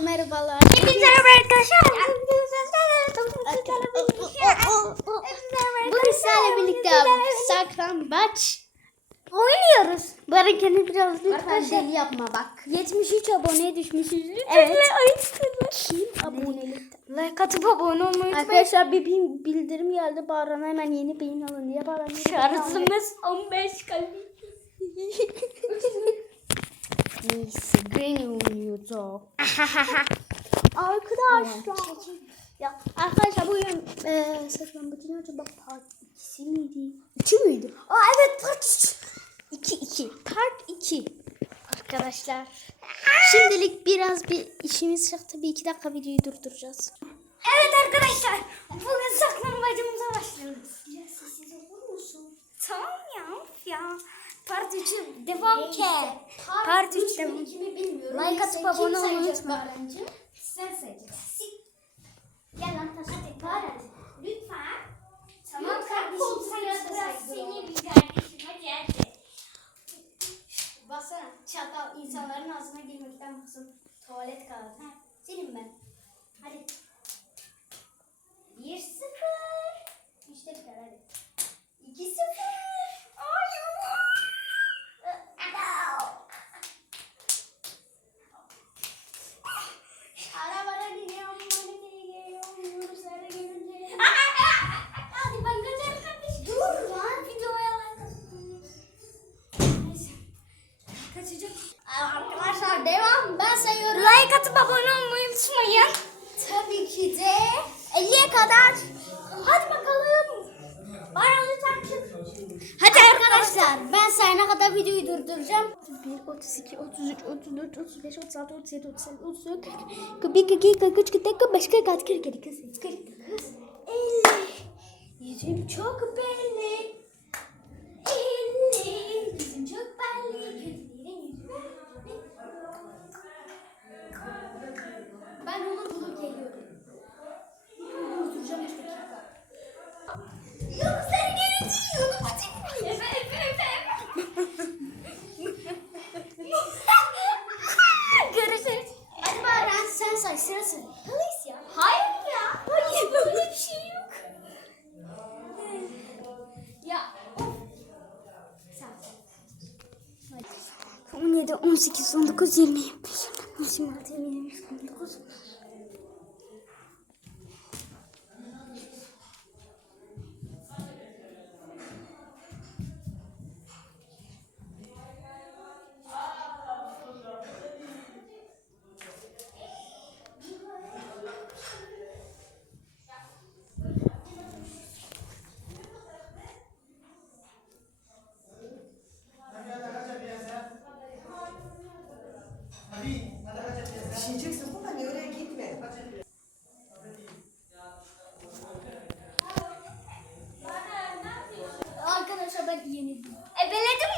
Herkese merhabalar. Hepinize merhaba arkadaşlar. Bugün sizlerle birlikte saklambaç Oynuyoruz. Bana kendi biraz lütfen Arkadaşlar- deli yapma bak. 73 aboneye düşmüşüz. Lütfen Evet. ve ayıp Kim abonelikte? Like atıp abone olmayı unutmayın. Arkadaşlar bir bin- bildirim geldi. Bağırana hemen yeni beyin alın diye bağırana. Şarjımız 15 kalori. Granny oynuyordu. Arkadaşlar. Ya arkadaşlar bugün e, saklambaçın acaba part 2'si miydi? 2 müydü? Aa evet part 2 2. Part 2. Arkadaşlar. Şimdilik biraz bir işimiz çıktı. Bir iki dakika videoyu durduracağız. Evet arkadaşlar. Bugün saklambacımıza başlıyoruz. Ya sessiz olur musun? Tamam ya. of ya. Part 3'ü devam ki. Part 3 devam. Kimi bilmiyorum. Like atıp abone olmayı unutma. Sen sayacaksın. Gel lan taş. Hadi bağır hadi. Lütfen. Tamam kardeşim, sen biraz da saygılı ol. bir kardeşim. Hadi hadi. Baksana çatal insanların ağzına girmekten bıksın. Tuvalet kağıdı. Senin ben. Hadi. Like atıp abone olmayı unutmayın. Tabii ki de 50'ye kadar. Hadi bakalım. Bana lütfen çık. Hadi arkadaşlar ben sayana kadar videoyu durduracağım. 31, 32, 33, 34, 35, 36, 37, 38, 34, 40, 41, 42, 43, 44, 45, 46, 47, 48, 49, 50. Yüzüm çok belli. 50. Yüzüm çok belli. Kötülerin yüzü belli. Ben onu bulup geliyorum. Durduracağım üç dakika. Yok seni geleceğim. Efe efe efe. Görüşürüz. Hadi Baran sen say sıra sen. Polis ya. Hayır ya. Hayır böyle bir şey yok. Ya of. Sen. 17, 18, 19, 20, 26, 27, 29. Ben yenildim. Ebeledim